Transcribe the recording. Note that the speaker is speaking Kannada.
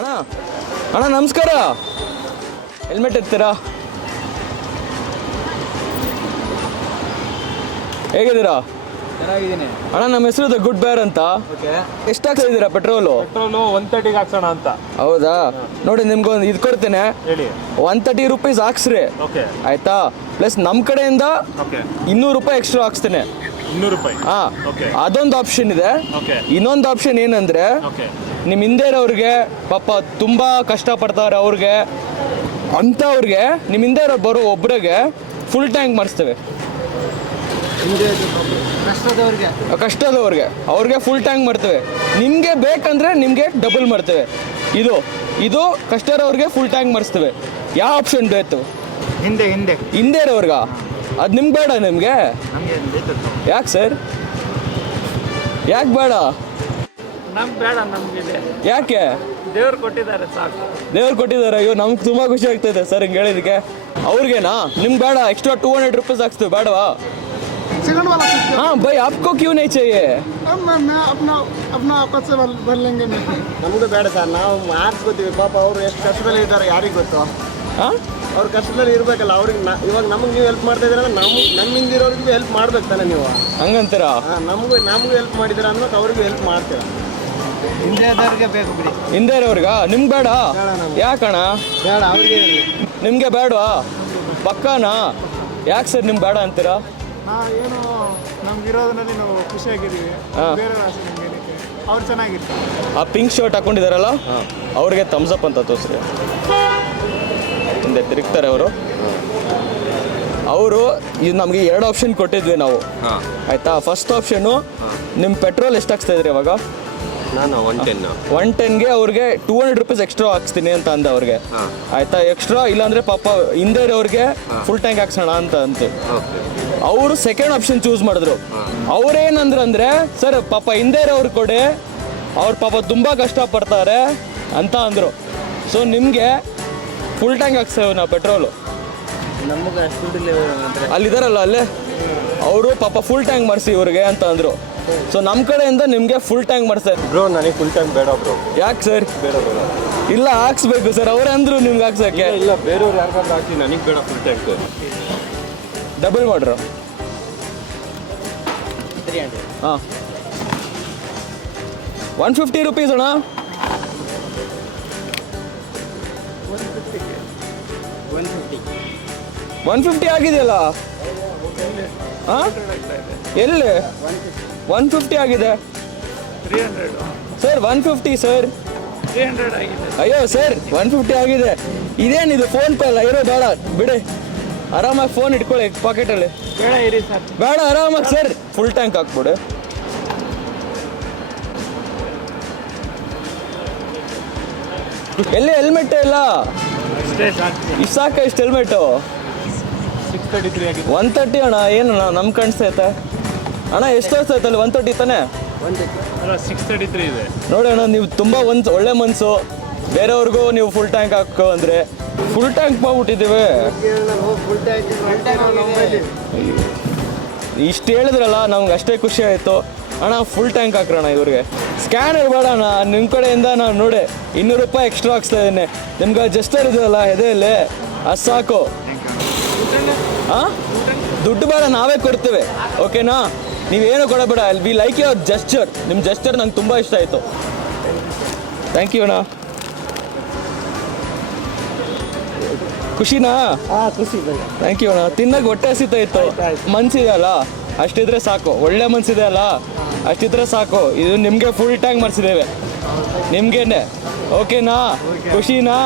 ಅಣ್ಣ ಅಣ್ಣ ನಮಸ್ಕಾರ. ಹೆಲ್ಮೆಟ್ ಎತ್ತೀರಾ? ಹೇಗಿದ್ದೀರಾ? ಚೆನ್ನಾಗಿದ್ದೀನಿ ಅಣ್ಣ. ನಮ್ಮ ಹೆಸರು ದ ಗುಡ್ ಬೇರ್ ಅಂತ. ಎಷ್ಟು ಹಾಕ್ತಾ ಇದ್ದೀರಾ ಪೆಟ್ರೋಲು? 130 ಹಾಕ್ಸೋಣ ಅಂತ. ಹೌದಾ? ನೋಡಿ ನಿಮ್ಗೊಂದು ಇದು ಕೊಡ್ತೇನೆ, ಹೇಳಿ. 130 ರೂಪೀಸ್ ಹಾಕ್ಸ್ರಿ ಆಯ್ತಾ? ಪ್ಲಸ್ ನಮ್ಮ ಕಡೆಯಿಂದ 200 ರೂಪಾಯಿ ಎಕ್ಸ್ಟ್ರಾ ಹಾಕ್ಸ್ತೇನೆ. 200 ರೂಪಾಯಿ? ಹಾ, ಅದೊಂದು ಆಪ್ಷನ್ ಇದೆ. ಇನ್ನೊಂದು ಆಪ್ಷನ್ ಏನಂದ್ರೆ, ನಿಮ್ಮ ಹಿಂದೆ ಇರೋರಿಗೆ ಪಾಪ ತುಂಬಾ ಕಷ್ಟ ಪಡ್ತಾರೆ ಅವ್ರಿಗೆ ಅಂತವ್ರಿಗೆ ನಿಮ್ಮ ಹಿಂದೆ ಬರೋ ಒಬ್ರಿಗೆ ಫುಲ್ ಟ್ಯಾಂಕ್ ಮಾಡಿಸ್ತೇವೆ. ಕಷ್ಟದವ್ರಿಗೆ ಅವ್ರಿಗೆ ಫುಲ್ ಟ್ಯಾಂಕ್ ಮಾಡ್ತೇವೆ. ನಿಮಗೆ ಬೇಕಂದ್ರೆ ನಿಮಗೆ ಡಬಲ್ ಮಾಡ್ತೇವೆ. ಇದು ಕಷ್ಟ ಇರೋರಿಗೆ ಫುಲ್ ಟ್ಯಾಂಕ್ ಮಾಡಿಸ್ತೇವೆ. ಯಾವ ಆಪ್ಷನ್ ಬೇಕು? ಹಿಂದೆ ಇರೋರ್ಗ ಅದು ನಿಮ್ಗೆ ಬೇಡ? ನಿಮಗೆ ಯಾಕೆ ಸರ್? ಯಾಕೆ ಬೇಡ? ನಮ್ಗೆ ಬೇಡ, ನಮ್ಗಿದೆ. ಯಾಕೆ? ದೇವ್ರು ಕೊಟ್ಟಿದ್ದಾರೆ, ಸಾಕು. ದೇವ್ರು ಕೊಟ್ಟಿದ್ದಾರೆ. ಅಯ್ಯೋ, ನಮ್ಗೆ ತುಂಬ ಖುಷಿ ಆಗ್ತಾಯಿದೆ ಸರ್ ಹಿಂಗೆ ಹೇಳಿದಕ್ಕೆ. ಅವ್ರಿಗೇನಾ? ನಿಮ್ಗೆ ಬೇಡ? ಎಕ್ಸ್ಟ್ರಾ 200 ರೂಪೀಸ್ ಹಾಕ್ಸ್ತೀವಿ, ಬೇಡವಾ? हाँ भाई, आपको क्यों नहीं चाहिए? मैं अपना आपस से भर लेंगे. ನಮಗೂ ಬೇಡ ಸರ್, ನಾವು ಮಾಡಿಸ್ಕೋತೀವಿ. ಪಾಪ ಅವರು ಎಷ್ಟು ಕಷ್ಟದಲ್ಲಿ ಇದ್ದಾರೆ ಯಾರಿಗೆ ಗೊತ್ತು. ಹಾಂ, ಅವ್ರ ಕಷ್ಟದಲ್ಲಿ ಇರಬೇಕಲ್ಲ. ಅವ್ರಿಗೆ ಇವಾಗ ನಮಗೆ ನೀವು ಹೆಲ್ಪ್ ಮಾಡ್ತಾ ಇದ್ದೀರ, ನಮ್ಮ ಹಿಂದಿರೋರಿಗೂ ಹೆಲ್ಪ್ ಮಾಡ್ಬೇಕು ತಾನೆ ನೀವು. ಹಂಗಂತೀರಾ? ನಮಗೂ ಹೆಲ್ಪ್ ಮಾಡಿದ್ದೀರ ಅನ್ನೋದು ಅವ್ರಿಗೂ ಹೆಲ್ಪ್ ಮಾಡ್ತೀರ. ಹಿಂದೆ ಬೇಕು ಬಿಡಿ. ಹಿಂದೆ ಇರೋರ್ಗ ನಿಮ್ಗೆ ಬೇಡ? ಯಾಕಣ್ಣ? ಬೇಡ, ಅವ್ರಿಗೆ. ನಿಮಗೆ ಬೇಡವಾ? ಪಕ್ಕಾನಾ? ಯಾಕೆ ಸರ್ ನಿಮ್ಗೆ ಬೇಡ ಅಂತೀರಾ? ಏನು ನಮ್ಗಿರೋದ್ರಲ್ಲಿ ನಾವು ಖುಷಿಯಾಗಿದ್ದೀವಿ. ಬೇರೆ ಆಸೆ ನಮ್ಗೆ ಅವ್ರು ಚೆನ್ನಾಗಿರ್ತಾರೆ. ಆ ಪಿಂಕ್ ಶರ್ಟ್ ಹಾಕೊಂಡಿದಾರಲ್ಲ, ಅವ್ರಿಗೆ ಥಮ್ಸ್ ಅಪ್ ಅಂತ ತೋರಿಸ್ರಿ. ಹಿಂದೆ ತಿರುಗ್ತಾರೆ ಅವರು ಇದು ನಮಗೆ 2 ಆಪ್ಷನ್ ಕೊಟ್ಟಿದ್ವಿ ನಾವು, ಆಯ್ತಾ? ಫಸ್ಟ್ ಆಪ್ಷನ್ನು, ನಿಮ್ಮ ಪೆಟ್ರೋಲ್ ಎಷ್ಟು ಹಾಕ್ಸ್ತಾ ಇದ್ರಿ ಇವಾಗ? ನಾನು 110ಗೆ ಅವ್ರಿಗೆ 200 ರೂಪೀಸ್ ಎಕ್ಸ್ಟ್ರಾ ಹಾಕ್ಸ್ತೀನಿ ಅಂತ ಅಂದ ಅವ್ರಿಗೆ, ಆಯ್ತಾ? ಎಕ್ಸ್ಟ್ರಾ ಇಲ್ಲಾಂದ್ರೆ ಪಾಪ ಹಿಂದೆ ಇರೋರಿಗೆ ಫುಲ್ ಟ್ಯಾಂಕ್ ಹಾಕ್ಸೋಣ ಅಂತ ಅಂತು. ಅವರು ಸೆಕೆಂಡ್ ಆಪ್ಷನ್ ಚೂಸ್ ಮಾಡಿದ್ರು. ಅವ್ರೇನಂದ್ರು ಅಂದರೆ, ಸರ್ ಪಾಪ ಹಿಂದೆ ಇರೋರು ಕೊಡಿ, ಅವ್ರು ಪಾಪ ತುಂಬ ಕಷ್ಟಪಡ್ತಾರೆ ಅಂತ ಅಂದರು. ಸೊ ನಿಮಗೆ ಫುಲ್ ಟ್ಯಾಂಕ್ ಹಾಕ್ಸ್ತೇವೆ ನಾವು ಪೆಟ್ರೋಲು. ನಮಗೆ ಅಲ್ಲಿದ್ದಾರಲ್ಲ ಅಲ್ಲೇ, ಅವರು ಪಾಪ ಫುಲ್ ಟ್ಯಾಂಕ್ ಮಾಡಿಸಿ ಇವ್ರಿಗೆ ಅಂತ ಅಂದರು. ಸೊ ನಮ್ಮ ಕಡೆಯಿಂದ ನಿಮಗೆ ಫುಲ್ ಟ್ಯಾಂಕ್ ಮಾಡಿಸ್ತಾರೆ. ಬ್ರೋ, ನನಗೆ ಫುಲ್ ಟೈಮ್ ಬೇಡ ಬ್ರೋ. ಯಾಕೆ ಸರ್? ಬೇಡ. ಇಲ್ಲ, ಹಾಕ್ಸ್ಬೇಕು ಸರ್. ಅವರೇ ಅಂದರು ನಿಮ್ಗೆ ಹಾಕ್ಸೋಕ್ಕೆ. ಇಲ್ಲ, ಬೇರೆಯವ್ರು ಯಾರಿಗಾದ್ರೂ ಹಾಕಿ, ನನಗೆ ಬೇಡ ಫುಲ್ ಟ್ಯಾಂಕ್. ಡಬಲ್ ಮಾಡ್ರು. ಹಾಂ, 150 ರೂಪೀಸ್ ಅಣ್ಣ. 150 ಆಗಿದೆಯಲ್ಲ? ಹಾಂ, ಎಲ್ಲಿ 150 ಆಗಿದೆ ಸರ್? 150 ಸರ್. 300 ಆಗಿದೆ. ಅಯ್ಯೋ ಸರ್, 150 ಆಗಿದೆ. ಇದೇನಿದು? ಫೋನ್ ಪೇ ಅಲ್ಲ? ಇರೋ ಬೇಡ ಬಿಡಿ, ಆರಾಮಾಗಿ ಫೋನ್ ಇಟ್ಕೊಳ್ಳಿ ಪಾಕೆಟಲ್ಲಿ. ಬೇಡ ಇರಿ ಸರ್. ಬೇಡ, ಆರಾಮಾಗಿ ಸರ್ ಫುಲ್ ಟ್ಯಾಂಕ್ ಹಾಕ್ಬಿಡು. ಎಲ್ಲಿ ಹೆಲ್ಮೆಟ್ ಇಲ್ಲ? ಇಷ್ಟು ಸಾಕ? ಇಷ್ಟು ಹೆಲ್ಮೆಟು 633 ಆಗಿದೆ. 130 ಅಣ್ಣ. ಏನಣ್ಣ ನಮ್ಗೆ ಕಾಣಿಸ್ತೈತೆ ಅಣ್ಣ? ಎಷ್ಟು ತೋರಿಸ್ತೈತಲ್ಲಿ? 130 ತಾನೆ? 633 ಇದೆ ನೋಡಿ ಅಣ್ಣ, ನೀವು ತುಂಬ ಒಳ್ಳೆ ಮನಸ್ಸು. ಬೇರೆಯವ್ರಿಗೂ ನೀವು ಫುಲ್ ಟ್ಯಾಂಕ್ ಹಾಕೋ ಅಂದರೆ ಫುಲ್ ಟ್ಯಾಂಕ್ ಮಾಡ್ಬಿಟ್ಟಿದ್ದೀವಿ. ಇಷ್ಟು ಹೇಳಿದ್ರಲ್ಲ, ನಮ್ಗೆ ಅಷ್ಟೇ ಖುಷಿ ಆಯಿತು ಅಣ್ಣ. ಫುಲ್ ಟ್ಯಾಂಕ್ ಹಾಕ್ರಣ ಇವ್ರಿಗೆ. ಸ್ಕ್ಯಾನರ್ ಬೇಡ ಅಣ್ಣ, ನಿಮ್ಮ ಕಡೆಯಿಂದ ನಾನು ನೋಡಿ 200 ರೂಪಾಯಿ ಎಕ್ಸ್ಟ್ರಾ ಹಾಕ್ಸ್ತಾ ಇದ್ದೀನಿ. ನಿಮ್ಗೆ ಜಸ್ಟರ್ ಇದೆಯಲ್ಲ ಎದೆಯಲ್ಲಿ, ಅದು ಸಾಕು. ಹಾಂ, ದುಡ್ಡು ಬೇಡ, ನಾವೇ ಕೊಡ್ತೇವೆ. ಓಕೆನಾ? ನೀವೇನು ಕೊಡಬೇಡ. We like your gesture. ನಿಮ್ಮ ಜಸ್ಚರ್ ನಂಗೆ ತುಂಬ ಇಷ್ಟ ಆಯಿತು. ಥ್ಯಾಂಕ್ ಯು ಅಣ್ಣ. ಖುಷಿನಾ? ಖುಷಿ. ಥ್ಯಾಂಕ್ ಯು ಅಣ್ಣ. ತಿನ್ನಕ್ಕೆ ಹೊಟ್ಟೆ ಹಸಿತಾ ಇತ್ತು. ಮನ್ಸಿದೆ ಅಲ್ಲ, ಅಷ್ಟಿದ್ರೆ ಸಾಕು. ಒಳ್ಳೆ ಮನ್ಸಿದೆ ಅಲ್ಲ, ಅಷ್ಟಿದ್ರೆ ಸಾಕು. ಇದು ನಿಮಗೆ ಫುಲ್ ಟ್ಯಾಂಕ್ ಮಾಡಿಸಿದ್ದೇವೆ, ನಿಮ್ಗೇನೆ. ಓಕೆನಾ? ಖುಷಿನಾ?